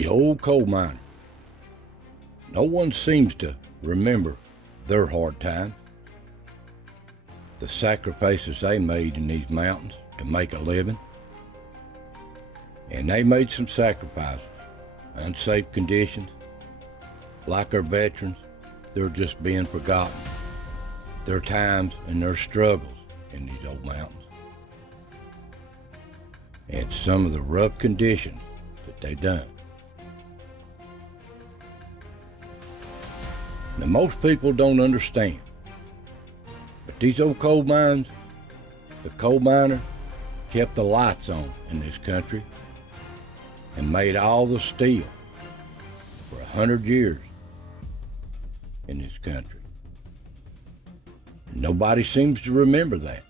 The old coal miner. No one seems to remember their hard times, the sacrifices they made in these mountains to make a living. And they made some sacrifices, unsafe conditions. Like our veterans, they're just being forgotten. Their times and their struggles in these old mountains. And some of the rough conditions that they done. Now most people don't understand, but these old coal mines, the coal miner kept the lights on in this country and made all the steel for 100 years in this country. Nobody seems to remember that.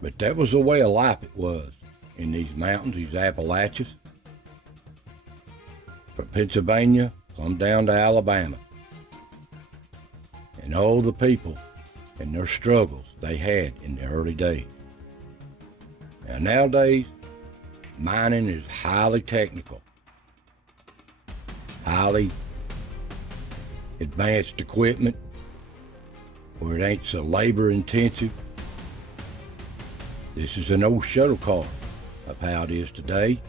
But that was the way of life it was in these mountains, these Appalachias. From Pennsylvania on down to Alabama. And all the people and their struggles they had in the early days. Now nowadays, mining is highly technical, highly advanced equipment, where it ain't so labor intensive. This is an old shuttle car of how it is today,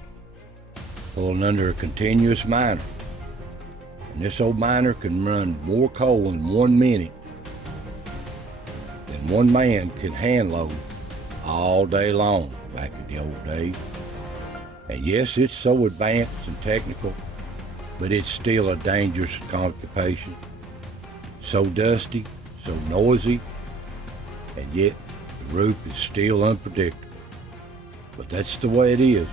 pulling under a continuous miner. And this old miner can run more coal in 1 minute than one man can hand load all day long back in the old days. And yes, it's so advanced and technical, but it's still a dangerous occupation. So dusty, so noisy, and yet the route is still unpredictable. But that's the way it is.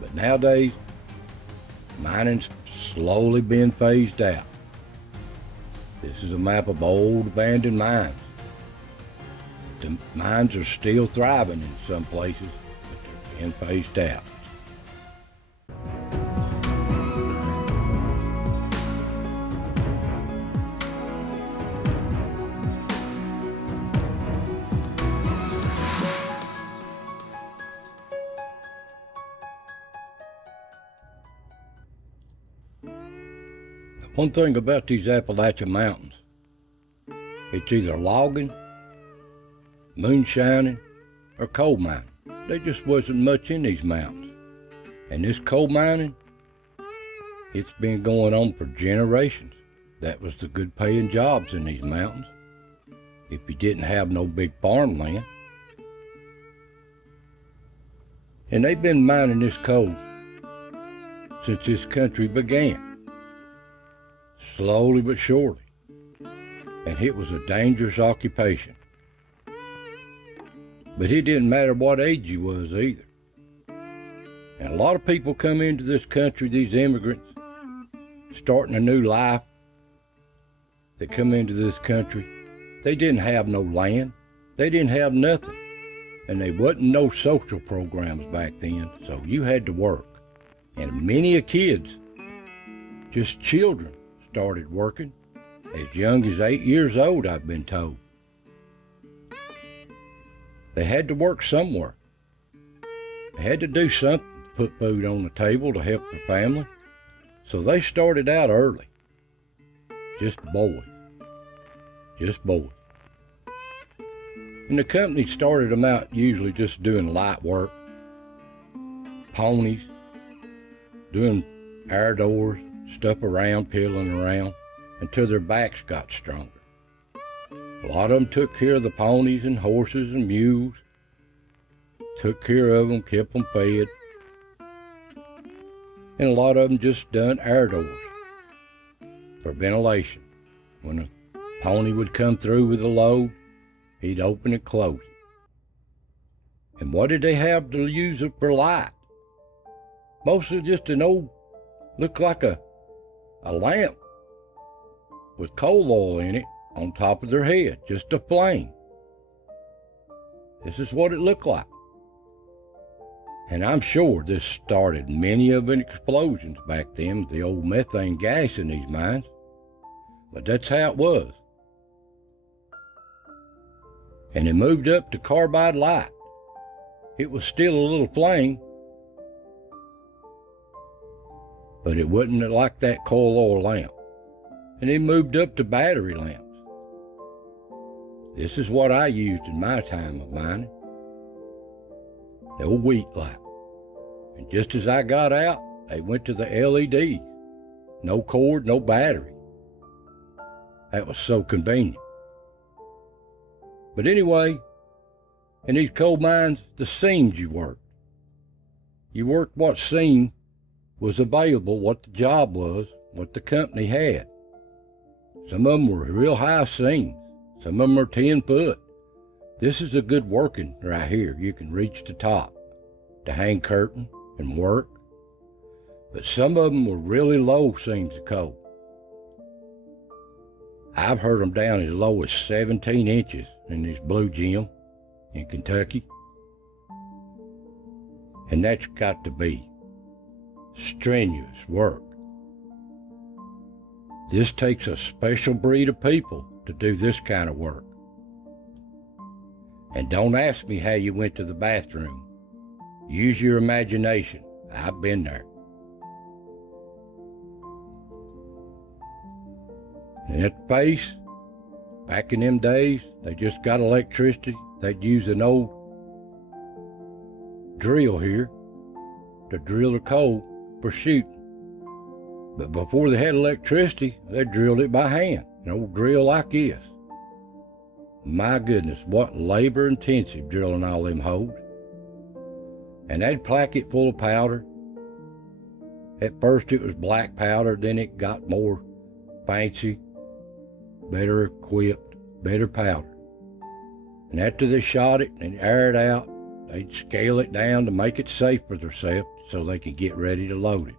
But nowadays, mining's slowly being phased out. This is a map of old abandoned mines. The mines are still thriving in some places, but they're being phased out. One thing about these Appalachian mountains, it's either logging, moonshining, or coal mining. There just wasn't much in these mountains. And this coal mining, it's been going on for generations. That was the good paying jobs in these mountains, if you didn't have no big farmland. And they've been mining this coal since this country began. Slowly but surely, and it was a dangerous occupation. But it didn't matter what age you was either. And a lot of people come into this country, these immigrants, starting a new life, they come into this country, they didn't have no land, they didn't have nothing, and there wasn't no social programs back then, so you had to work. And many of kids, just children, started working as young as 8 years old, I've been told. They had to work somewhere. They had to do something to put food on the table to help their family. So they started out early. Just boys. Just boys. And the company started them out usually just doing light work. Ponies. Doing air doors. Stuff around, peeling around, until their backs got stronger. A lot of them took care of the ponies and horses and mules, took care of them, kept them fed, and a lot of them just done air doors for ventilation. When a pony would come through with a load, he'd open and close it. And what did they have to use it for light? Mostly just an old, looked like a lamp with coal oil in it on top of their head, just a flame. This is what it looked like. And I'm sure this started many of the explosions back then, the old methane gas in these mines. But that's how it was. And it moved up to carbide light. It was still a little flame, but it wasn't like that coal oil lamp. And he moved up to battery lamps. This is what I used in my time of mining. The old wheat light. And just as I got out, they went to the LEDs. No cord, no battery. That was so convenient. But anyway, in these coal mines, the seams you worked. You worked what seam was available, what the job was, what the company had. Some of them were real high seams. Some of them are 10 foot. This is a good working right here. You can reach the top to hang curtain and work. But some of them were really low seams of coal. I've heard them down as low as 17 inches in this blue gym in Kentucky. And that's got to be strenuous work. This takes a special breed of people to do this kind of work. And don't ask me how you went to the bathroom. Use your imagination. I've been there. And at the face, back in them days, they just got electricity. They'd use an old drill here to drill the coal for shooting. But before they had electricity, they drilled it by hand, an old drill like this. My goodness, what labor-intensive drilling all them holes. And they'd pack it full of powder. At first it was black powder, then it got more fancy, better equipped, better powder. And after they shot it and aired it out, they'd scale it down to make it safe for themselves so they could get ready to load it.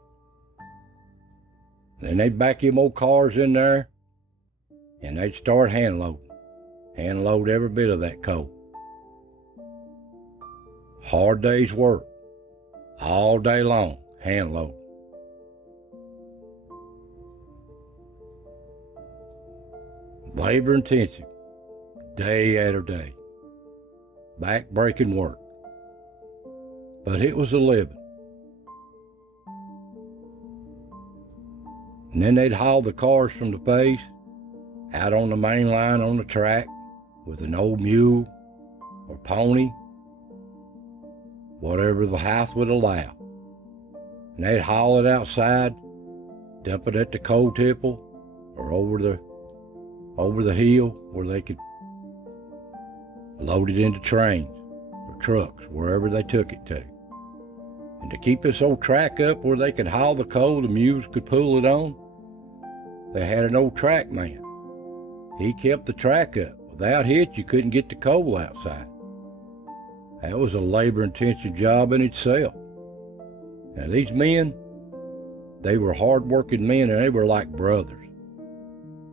Then they'd back them old cars in there, and they'd start hand loading. Hand load every bit of that coal. Hard day's work, all day long, hand load. Labor intensive, day after day, back-breaking work. But it was a living. And then they'd haul the cars from the face out on the main line on the track with an old mule or pony, whatever the height would allow. And they'd haul it outside, dump it at the coal tipple or over the hill where they could load it into trains or trucks, wherever they took it to. And to keep this old track up where they could haul the coal, the mules could pull it on, they had an old track man. He kept the track up. Without it, you couldn't get the coal outside. That was a labor-intensive job in itself. Now these men, they were hard-working men, and they were like brothers.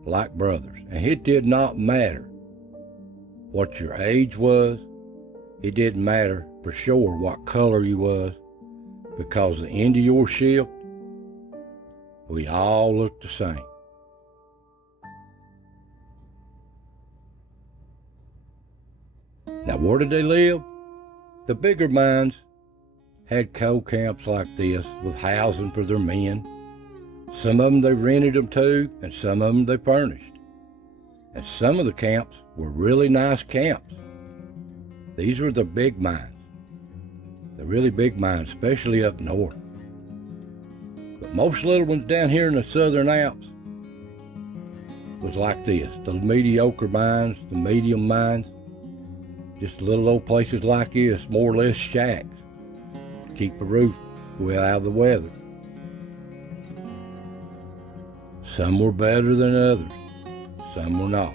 Like brothers. And it did not matter what your age was. It didn't matter for sure what color you was, because the end of your shift, we all looked the same. Now where did they live? The bigger mines had coal camps like this with housing for their men. Some of them they rented them to, and some of them they furnished. And some of the camps were really nice camps. These were the big mines, the really big mines, especially up north. But most little ones down here in the southern Alps was like this. The mediocre mines, the medium mines, just little old places like this, more or less shacks to keep a roof well out of the weather. Some were better than others, some were not.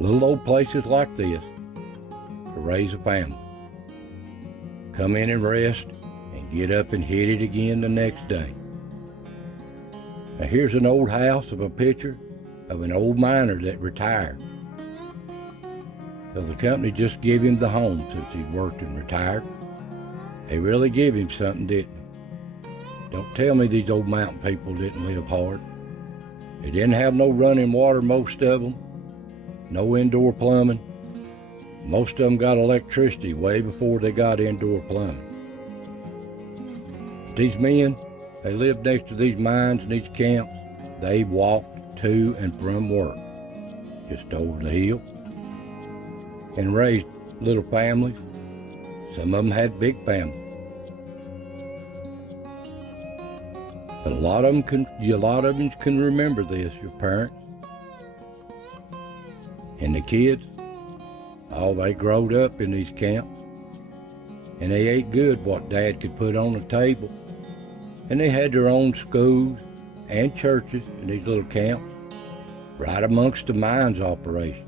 Little old places like this to raise a family. Come in and rest and get up and hit it again the next day. Now here's an old house of a picture of an old miner that retired. So the company just gave him the home since he'd worked and retired. They really gave him something, didn't they? Don't tell me these old mountain people didn't live hard. They didn't have no running water, most of them. No indoor plumbing. Most of them got electricity way before they got indoor plumbing. these men, they lived next to these mines and these camps. They walked to and from work, just over the hill, and raised little families. Some of them had big families. But a lot of them can remember this, your parents. And the kids, they growed up in these camps. And they ate good what Dad could put on the table. And they had their own schools and churches in these little camps, right amongst the mines operation.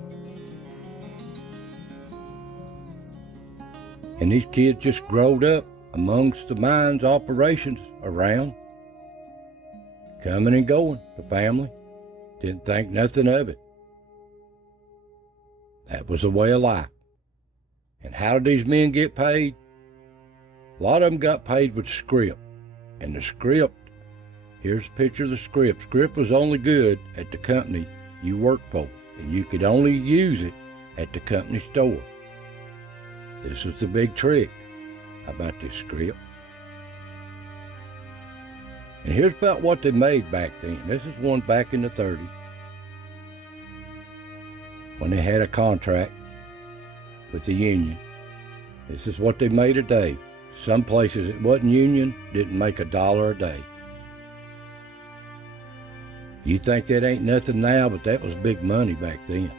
And these kids just growed up amongst the mines operations around, coming and going, the family. Didn't think nothing of it. That was the way of life. And how did these men get paid? A lot of them got paid with scrip. And the scrip, here's a picture of the scrip. Scrip was only good at the company you worked for, and you could only use it at the company store. This was the big trick about this scrip. And here's about what they made back then. This is one back in the 30s, when they had a contract with the union. This is what they made a day. Some places it wasn't union, didn't make $1 a day. You think that ain't nothing now, but that was big money back then.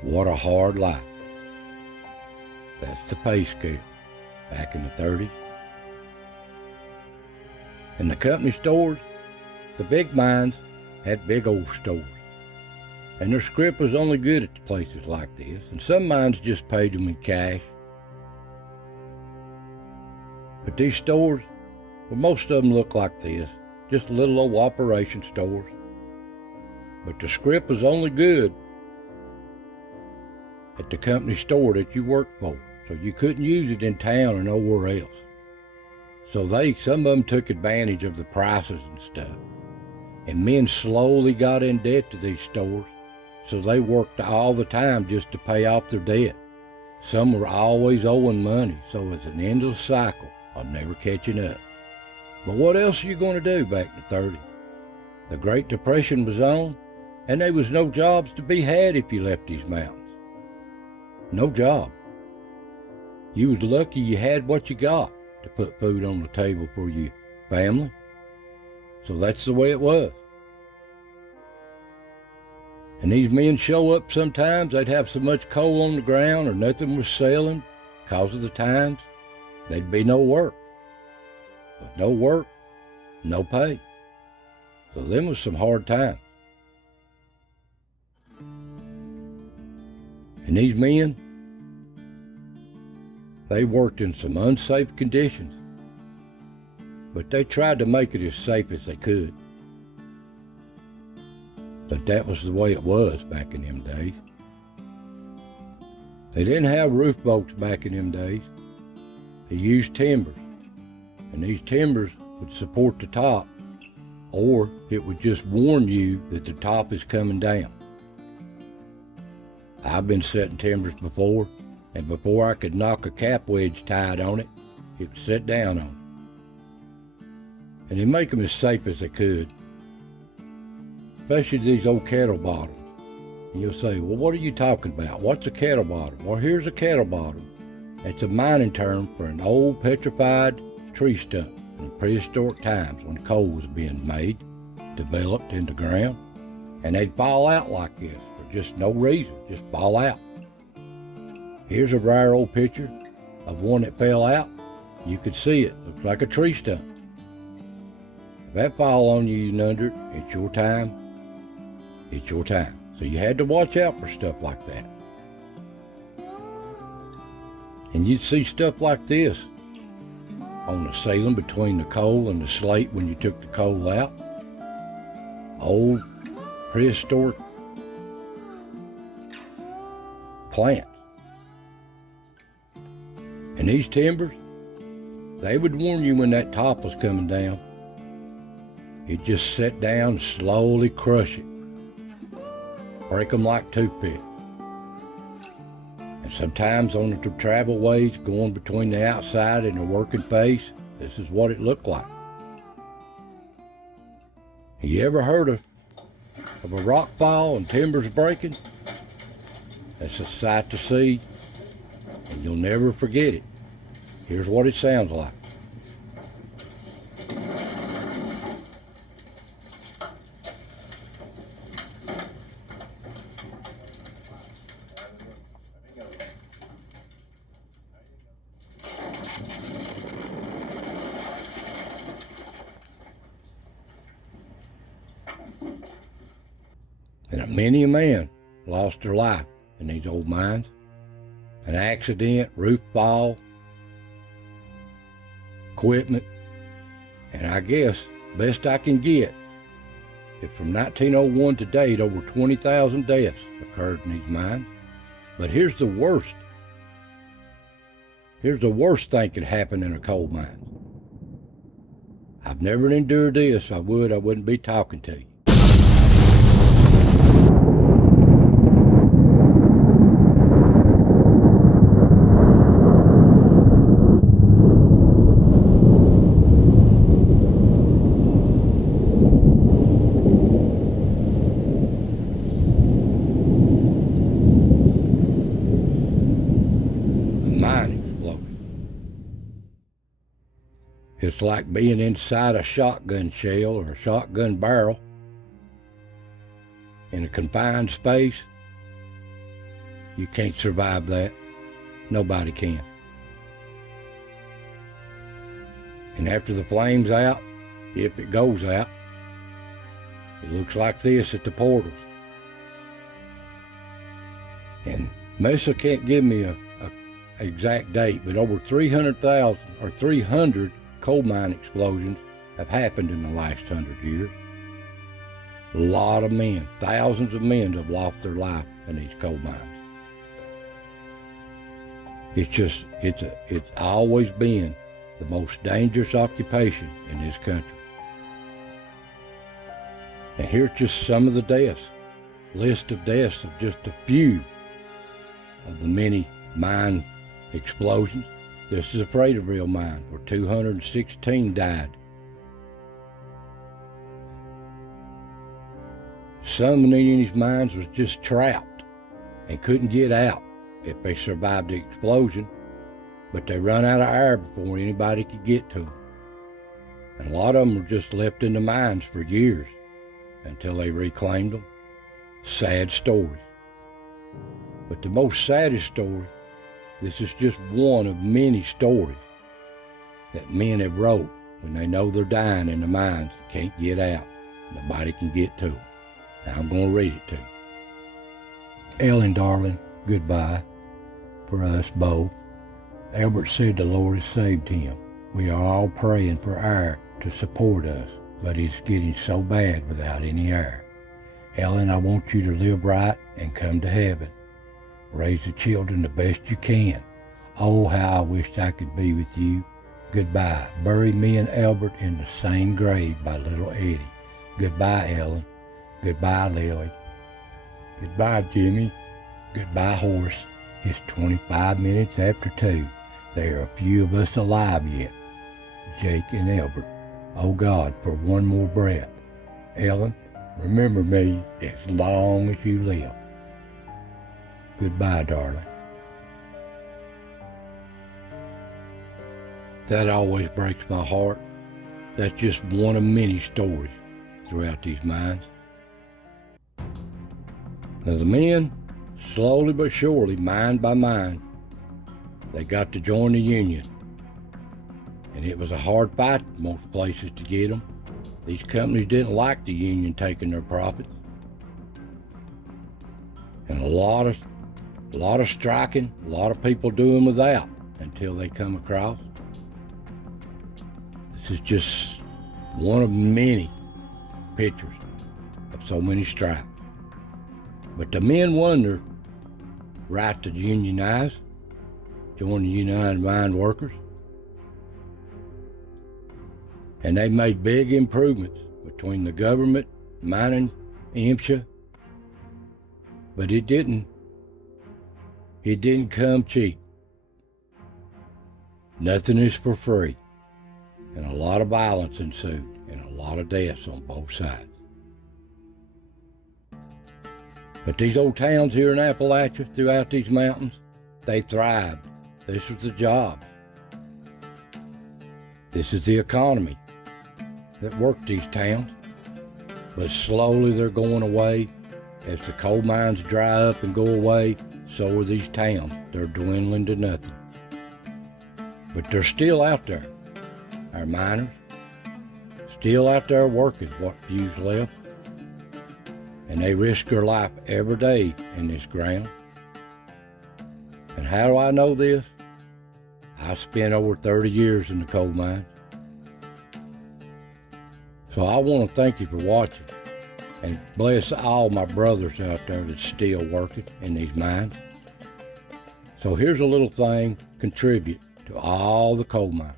What a hard life. That's the pay scale back in the 30s. And the company stores, the big mines, had big old stores. And their scrip was only good at places like this, and some mines just paid them in cash. But these stores, well, most of them look like this, just little old operation stores. But the scrip was only good at the company store that you worked for, so you couldn't use it in town or nowhere else. So some of them took advantage of the prices and stuff. And men slowly got in debt to these stores, so they worked all the time just to pay off their debt. Some were always owing money, so it's an endless cycle of never catching up. But what else are you going to do back in the 30s? The Great Depression was on, and there was no jobs to be had if you left these mountains. No job. You was lucky you had what you got to put food on the table for your family. So that's the way it was. And these men show up sometimes, they'd have so much coal on the ground or nothing was selling because of the times, there'd be no work. But no work, no pay. So them was some hard times. And these men, they worked in some unsafe conditions, but they tried to make it as safe as they could. But that was the way it was back in them days. They didn't have roof bolts back in them days. They used timbers, and these timbers would support the top, or it would just warn you that the top is coming down. I've been setting timbers before, and before I could knock a cap wedge tied on it, it would set down on it. And they make them as safe as they could, especially these old kettle bottoms. And you'll say, well, what are you talking about? What's a kettle bottom? Well, here's a kettle bottom. It's a mining term for an old petrified tree stump in prehistoric times when coal was being made, developed in the ground, and they'd fall out like this for just no reason, just fall out. Here's a rare old picture of one that fell out. You could see it. Looks like a tree stump. If that fall on you, you under it, it's your time. It's your time. So you had to watch out for stuff like that. And you'd see stuff like this on the ceiling between the coal and the slate when you took the coal out. Old prehistoric plants. And these timbers, they would warn you when that top was coming down. It'd just set down, slowly crush it. Break them like toothpicks. And sometimes on the travel ways going between the outside and the working face, this is what it looked like. You ever heard of a rock fall and timbers breaking? That's a sight to see, and you'll never forget it. Here's what it sounds like. And many a man lost their life in these old mines. An accident, roof fall, equipment, and I guess, best I can get, if from 1901 to date, over 20,000 deaths occurred in these mines. But here's the worst. Here's the worst thing could happen in a coal mine. I've never endured this. I wouldn't be talking to you. It's like being inside a shotgun shell or a shotgun barrel in a confined space. You can't survive that. Nobody can. And after the flame's out, if it goes out, it looks like this at the portals. And Mesa can't give me a exact date, but over 300,000 or 300 coal mine explosions have happened in the last 100 years. A lot of men, thousands of men have lost their life in these coal mines. It's always been the most dangerous occupation in this country. And here's just some of the deaths, list of deaths of just a few of the many mine explosions. This is a Fraterville mine where 216 died. Some in these mines was just trapped and couldn't get out if they survived the explosion, but they run out of air before anybody could get to them. And a lot of them were just left in the mines for years until they reclaimed them. Sad stories. But the most saddest story, this is just one of many stories that men have wrote when they know they're dying in the mines and can't get out. Nobody can get to them. And I'm going to read it to you. Ellen, darling, goodbye for us both. Albert said the Lord has saved him. We are all praying for air to support us, but it's getting so bad without any air. Ellen, I want you to live right and come to heaven. Raise the children the best you can. Oh, how I wish I could be with you. Goodbye. Bury me and Albert in the same grave by little Eddie. Goodbye, Ellen. Goodbye, Lily. Goodbye, Jimmy. Goodbye, Horse. It's 25 minutes after 2. There are a few of us alive yet. Jake and Albert. Oh, God, for one more breath. Ellen, remember me as long as you live. Goodbye, darling. That always breaks my heart. That's just one of many stories throughout these mines. Now the men, slowly but surely, mine by mine, they got to join the union. And it was a hard fight in most places to get them. These companies didn't like the union taking their profits. And a lot of striking, a lot of people doing without until they come across. This is just one of many pictures of so many strikes. But the men won their right to unionize, join the United Mine Workers. And they made big improvements between the government, mining, MSHA, but it didn't It didn't come cheap. Nothing is for free, and a lot of violence ensued, and a lot of deaths on both sides. But these old towns here in Appalachia, throughout these mountains, they thrived. This was the job. This is the economy that worked these towns. But slowly they're going away. As the coal mines dry up and go away, so are these towns. They're dwindling to nothing. But they're still out there. Our miners, still out there working what few's left. And they risk their life every day in this ground. And how do I know this? I spent over 30 years in the coal mine. So I want to thank you for watching, and bless all my brothers out there that's still working in these mines. So here's a little thing, contribute to all the coal mines.